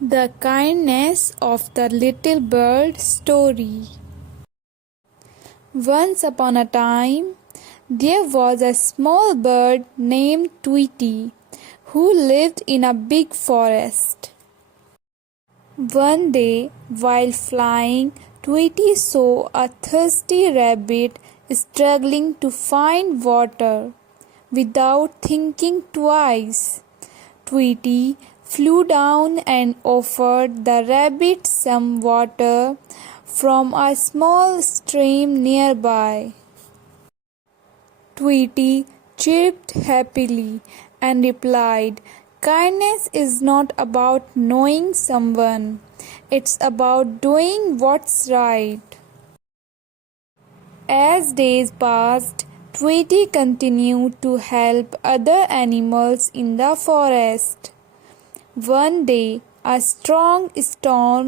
The Kindness of the Little Bird Story. Once upon a time, there was a small bird named Tweety who lived in a big forest. One day, while flying, Tweety saw a thirsty rabbit struggling to find water. Without thinking twice, Tweety flew down and offered the rabbit some water from a small stream nearby. Tweety chirped happily and replied, "Kindness is not about knowing someone, it's about doing what's right." As days passed, Tweety continued to help other animals in the forest. One day, a strong storm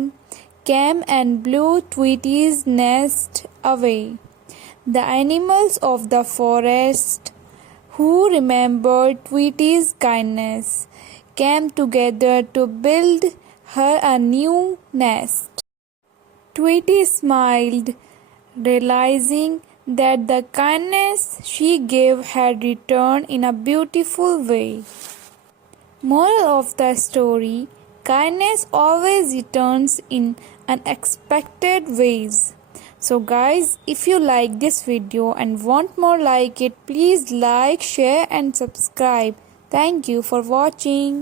came and blew Tweety's nest away. The animals of the forest, who remembered Tweety's kindness, came together to build her a new nest. Tweety smiled, realizing that the kindness she gave had returned in a beautiful way. Moral of the story: kindness always returns in unexpected ways. So guys, if you like this video and want more like it, please like, share and subscribe. Thank you for watching.